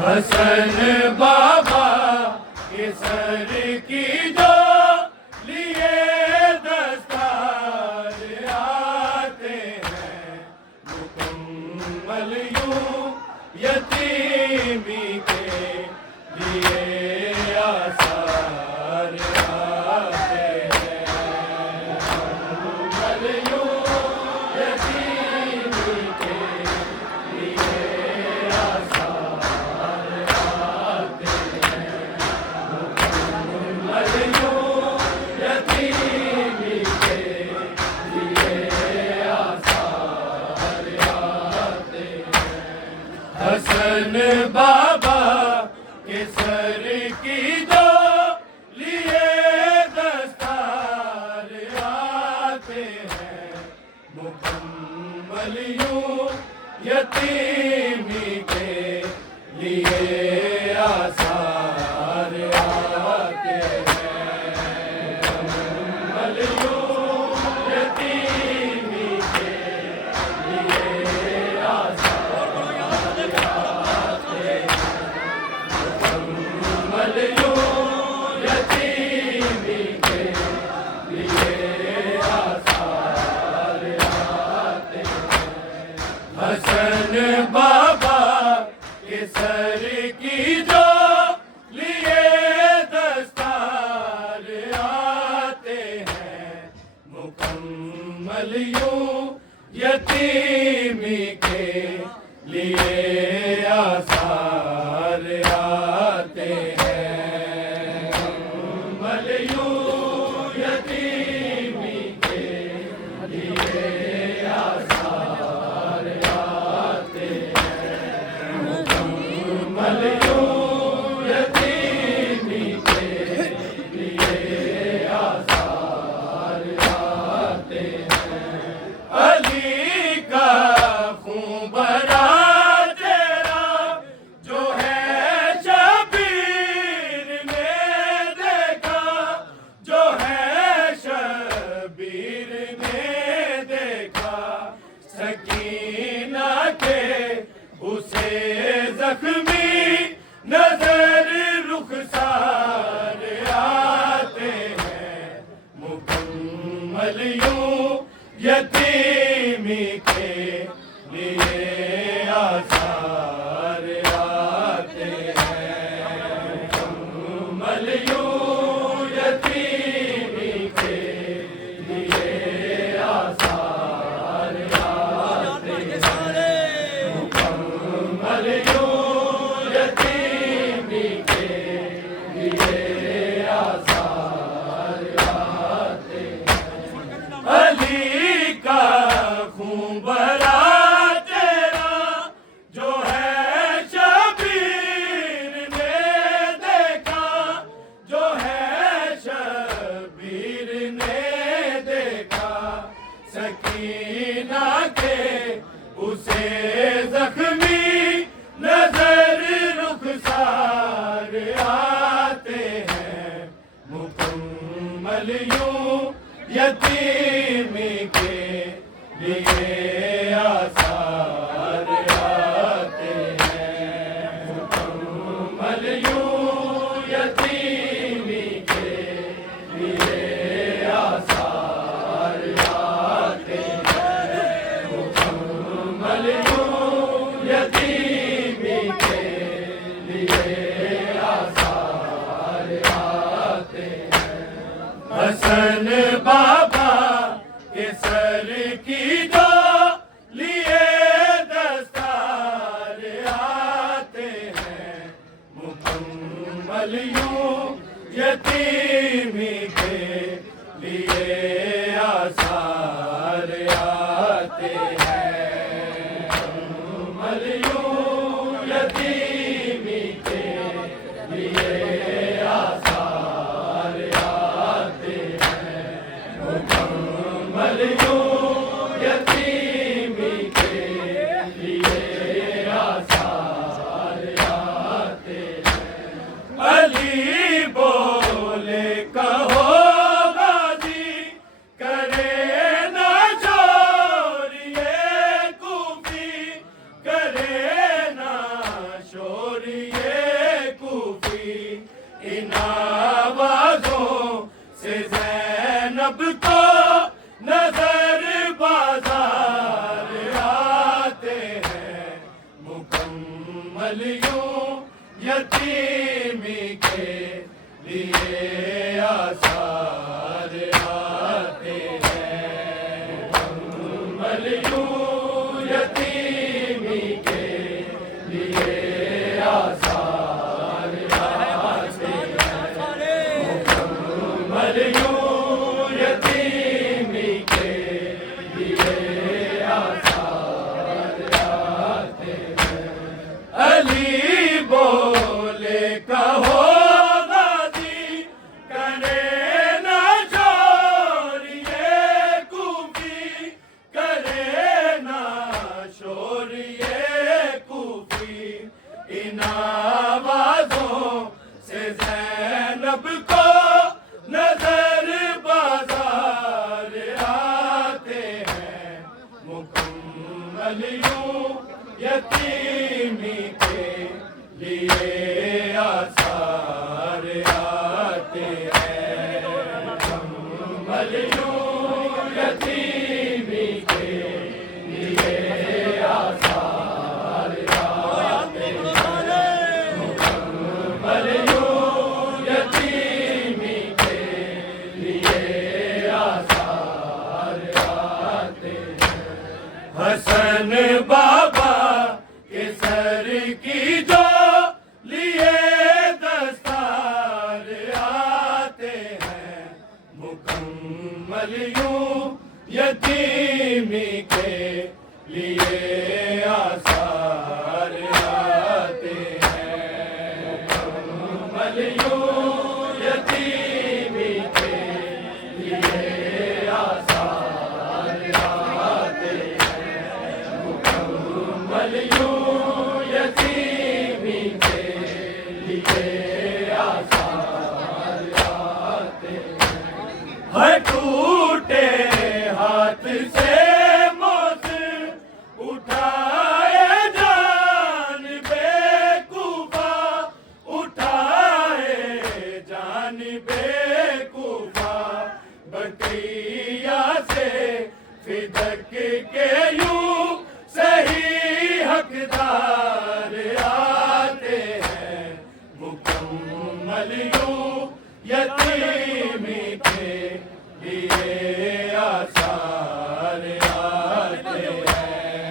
حسن بابا کے سر کی جو لیے دستار آتے ہیں مکمل یوں یتیمی کے لیے آثار آتے ہیں مکمل یوں یتیمی کے لیے آثار آتے ہیں مکمل یوں یتیمی کے لیے آثار آتے ہیں حسن بابا کے سر کی جو لیے دستار آتے ہیں مکمل یوں یتیمی کے لیے آثار آتے ہیں مکمل یوں یتیمی کے لیے آثار آتے ہیں مکمل یوں یتیمی کے لیے آثار آتے ہیں حسن بابا کے سر کی جو لیے دستار آتے ہیں مکمل یوں یتیمی کے لیے آثار آتے ہیں مکمل یوں یتیمی کے لیے آثار آتے ہیں مکمل یوں یتیمی کے لیے آثار آتے ہیں علی کا خون بھرا تیرا جو ہے شبیر نے دیکھا جو ہے شبیر نے دیکھا سکینہ کے اسے زخمی نظر رخسار آتے ہیں مکمل یوں یتیمی کے لیے آثار آتے ہیں مکمل یوں یتیمی کے لیے آثار آتے ہیں مکمل یوں یتیمی کے لیے آثار آتے ہیں علی کا خون بھرا تیرا جو ہے شبیر نے دیکھا جو ہے شبیر نے دیکھا سکینہ کے اسے زخمی نظر رخسار آتے ہیں مکمل یوں یتیمی کے لیے آثار آتے ہیں مکمل یوں یتیمی کے لیے آثار آتے ہیں مکمل یوں یتیمی کے لیے آثار آتے ہیں حسن بابا کے سر کی جو لیے دستار آتے ہیں مکمل یوں یتیمی کے لیے آثار آتے ہیں مکمل یوں یتیمی کے لیے آثار آتے ہیں مکمل یوں یتیمی کے لیے آثار آتے ہیں علی بولے کہو غازی کرے نہ چوریے یوں یتیمی کے لیے آثار آتے ہیں، مکمل یوں یتیمی کے لیے آثار آتے ہیں، مکمل یوں یتیمی کے لیے آثار آتے ہیں۔ علی بولے کہو غازی کرے نہ شور یہ کوفی، کرے نہ شور یہ کوفی، ان آوازوں سے زینب کو نظر بازار آتے ہیں، مکمل یوں یتیمی کے لیے آثار آتے ہیں، مکمل یوں یتیمی کے لیے آثار آتے ہیں، مکمل یوں یتیمی کے لیے آثار آتے ہیں۔ حسن بابا کے سر کی جو لیے دستار آتے ہیں، مکمل یوں یتیمی کے لیے آثار آتے ہیں، مکمل یوں یتیمی کے لیے آثار آتے ہیں، مکمل یوں یتیمی کے لیے آثار آتے ہیں۔ ہر ٹوٹے ہاتھ سے موثر اٹھائے جانب کوفہ، اٹھائے جانب کوفہ، بقیہ سے فدک کے یوں صحیح حقدار آتے ہیں، مکمل یوں یتیمی کے لیے آثار آتے ہیں،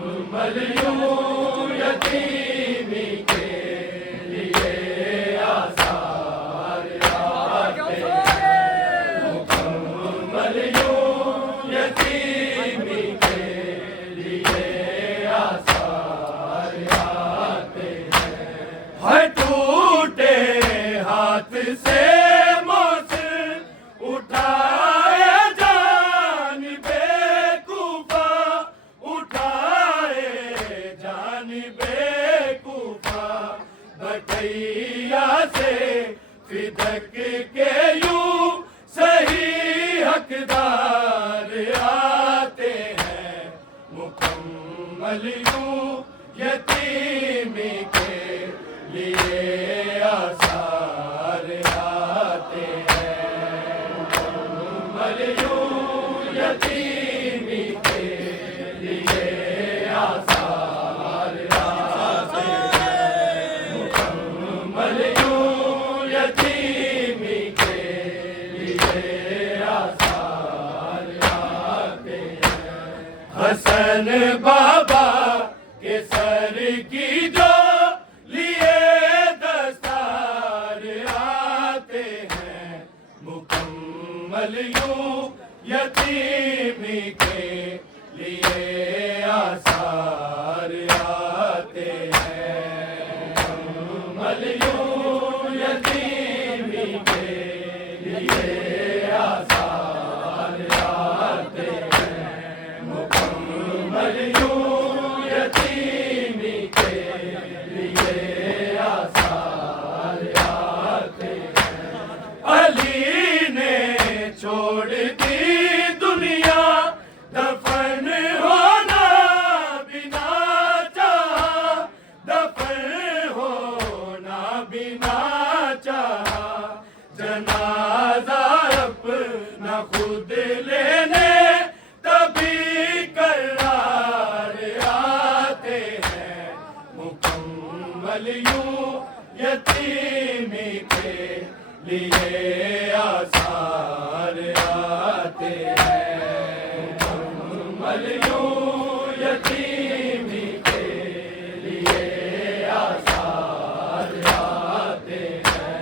مکمل یوں یتیمی کے لیے آثار آتے ہیں، مکمل یوں یتیمی کے لیے آثار آتے ہیں۔ ہر ٹوٹے ہاتھ سے موثر اٹھائے جانب کوفہ، اٹھائے جانب کوفہ، بقیہ سے فدک کے یوں صحیح حقدار آتے ہیں، مکمل یوں یتیمی کے لیے آثار آتے ہیں، مکمل یوں یتیمی کے لیے آثار آتے ہیں، مکمل یوں یتیمی کے لیے آثار آتے ہیں۔ حسن بابا کے سر کی جو لیے دستار آتے ہیں، مکمل یوں یتیمی کے لیے آثار آتے ہیں، مکمل یوں یتیمی کے لیے آثار آتے ہیں، مکمل یوں یتیمی کے لیے آثار آتے ہیں۔ علی نے چھوڑ دی دنیا دفن ہونا لیے آثار آتے ہیں، مکمل یوں یتیمی کے لیے آثار آتے ہیں،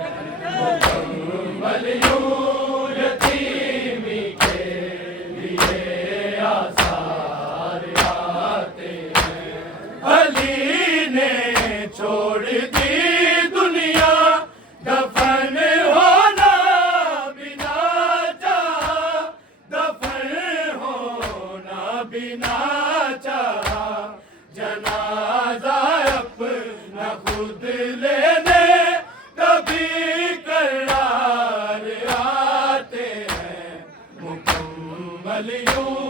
مکمل یوں یتیمی کے لیے آثار آتے ہیں۔ علی نے چھوڑ دی دنیا، دفن ہونا بنا چاہا، دفن ہونا بنا چاہا، جنازہ اپنا خود لینے کبھی قرار آتے ہیں، مکمل یوں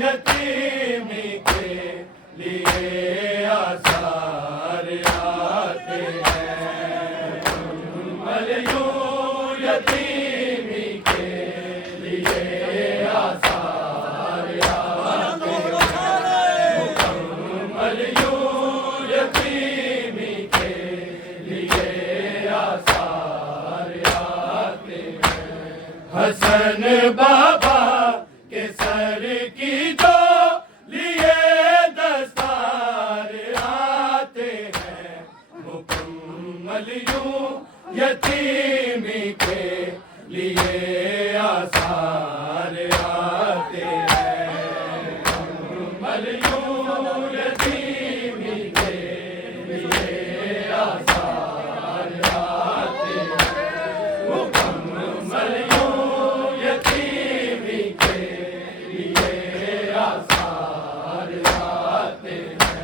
یتیمی کے لیے آثار آتے ہیں، مکمل یوں یتیمی کے لیے آثار آتے ہیں، مکمل یوں یتیمی کے لیے آثار آتے ہیں۔ حسن بابا کے سر کی جو لیے دستار آتے ہیں، مکمل یوں یتیمی کے لیے آثار آتے ہیں، مکمل یوں یتیمی کے لیے آثار آتے ہیں، مکمل یوں یتیمی کے لیے آثار آتے ہیں۔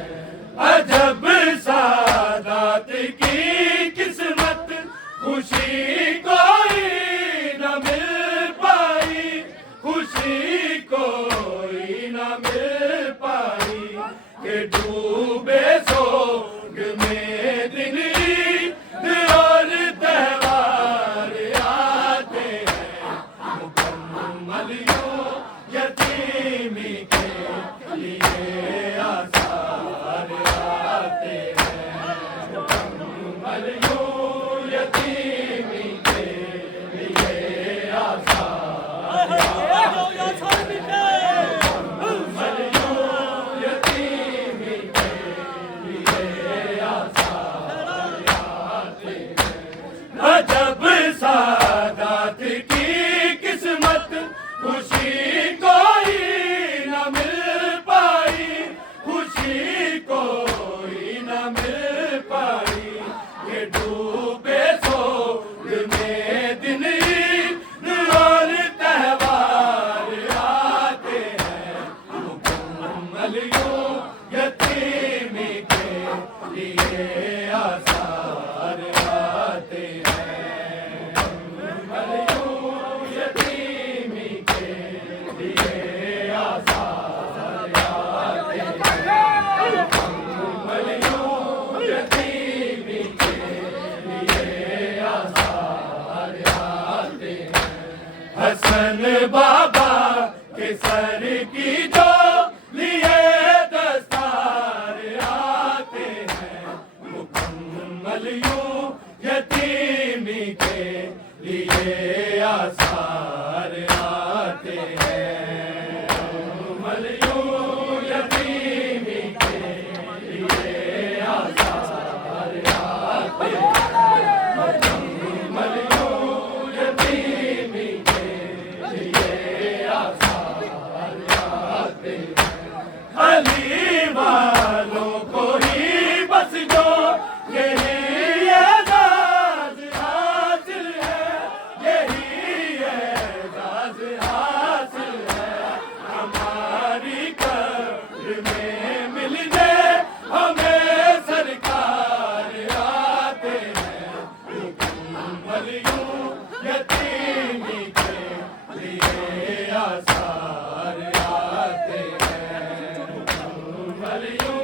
عجب سعادت کی قسمت، خوشی کوئی نہ مل پائی، خوشی کوئی نہ مل پائی، کہ ڈوبے سوگ میں دن عید اور تہوار آتے ہیں، مکمل یوں یتیمی کے لیے آثار آتے ہیں، مکمل یوں یتیمی کے لیے آثار آتے ہیں، مکمل یوں یتیمی کے لیے آثار آتے ہیں۔ عجب سعادت کی قسمت، خوشی کوئی نہ مل پائی، خوشی کوئی نہ مل پائی، کہ ڈوبے سوگ میں دن عید اور تہوار آتے ہیں، مکمل یوں یتیمی کے لیے آثار آتے ہیں، مکمل یوں یتیمی کے لیے آثار آتے ہیں، مکمل یوں یتیمی کے لیے آثار آتے ہیں۔ حسن بابا کے سر کی جو لیے دستار آتے ہیں، مکمل یوں یتیمی کے لیے آثار آتے ہیں، مکمل یوں یتیمی کے لیے آثار آتے ہیں، مکمل یوں یتیمی کے لیے آثار آتے ہیں۔ علی والوں کو ہی بس جو یہی اعزاز حاصل ہے، یہی اعزاز حاصل ہے، ہماری قبر میں ملنے ہمیں سرکار آتے ہیں، مکمل یوں یتیمی کے لیے آثار آتے ہیں، مکمل یوں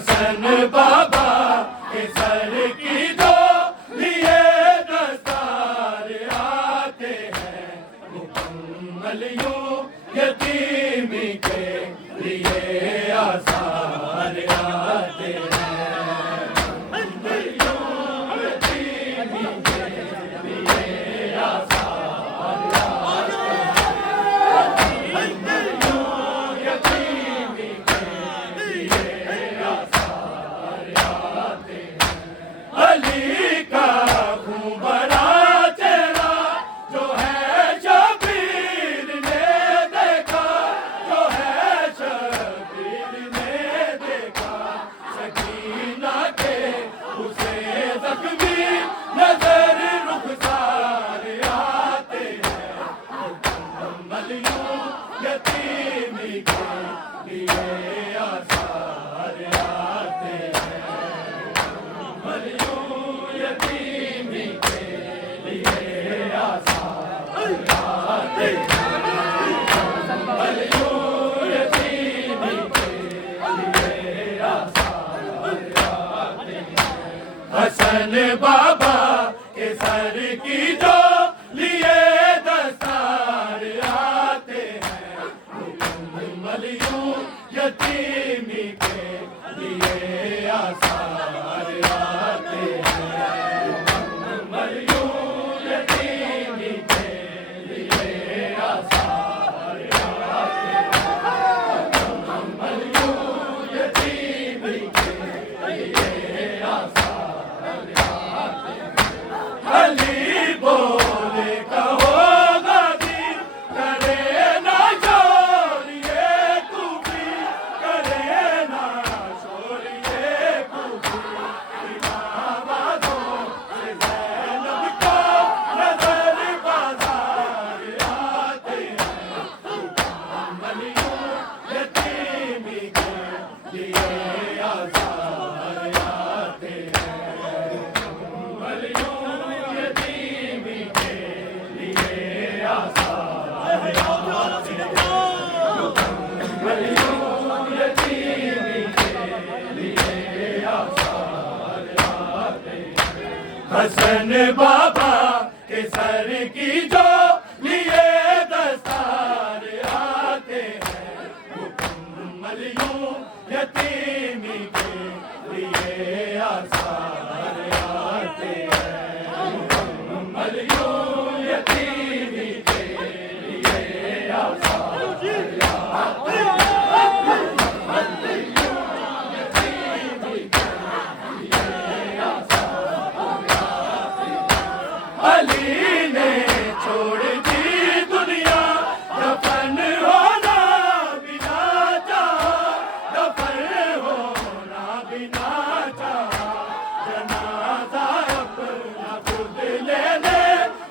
حسن بابا کے سر کی جو لیے دستار آتے ہیں مکمل یوں یتیمی کے لیے آثار آتے ہیں حسن بابا کے سر کی جو لیے دستار آتے ہیں مکمل یوں یتیمی کے لیے آثار آتے ہیں مکمل یوں یتیمی کے لیے آثار آتے ہیں مکمل یوں یتیمی کے لیے آثار علی بولے کہو غازی کرے نہ چھوڑیے کوفی کرے نہ چھوڑیے کوفی امام اعظم سے زینب کو نظر بازار آتے ہیں مکمل یوں یتیمی کے لیے آثار آتے ہیں مکمل یوں حسن بابا کے سر کی جو لیے دستار آتے ہیں مکمل یوں یتیمی کے لیے آثار آتے ہیں مکمل یوں یتیمی کے لیے آثار آتے ہیں علی نے چھوڑ دی دنیا دفن ہونا بنا چاہا دفن ہونا بنا چاہا جنازہ اپنا خود لینے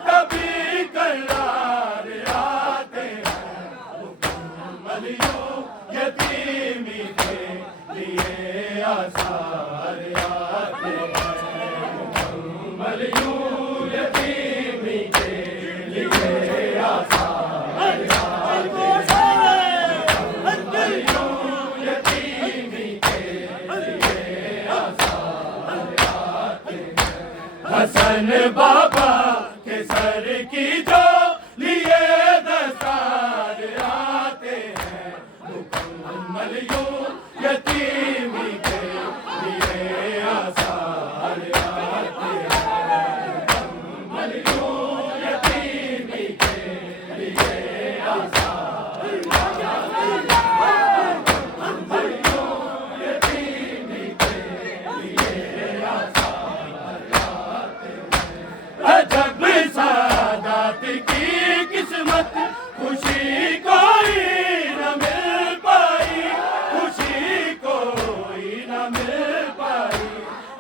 کبھی قرار آتے ہیں مکمل یوں یتیمی کے لیے آثار آتے ہیں مکمل یوں یتیمی کے لیے آثار آتے ہیں مکمل یوں یتیمی کے لیے آثار آتے ہیں حسن بابا کے سر کی جو لیے دستار آتے ہیں مکمل یوں یتیمی کے لیے آثار آتے ہیں مکمل یوں یتیمی کے لیے آثار آتے ہیں مکمل یوں یتیمی کے لیے آثار آتے ہیں عجب سعادت کی قسمت خوشی کوئی نہ مل پائی خوشی کوئی نہ مل پائی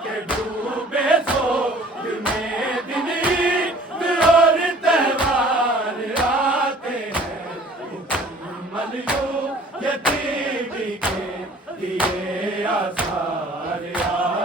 کہ ڈوبے سوگ میں دن عید اور تہوار آتے ہیں مکمل یوں یتیمی کے لیے آثار آتے ہیں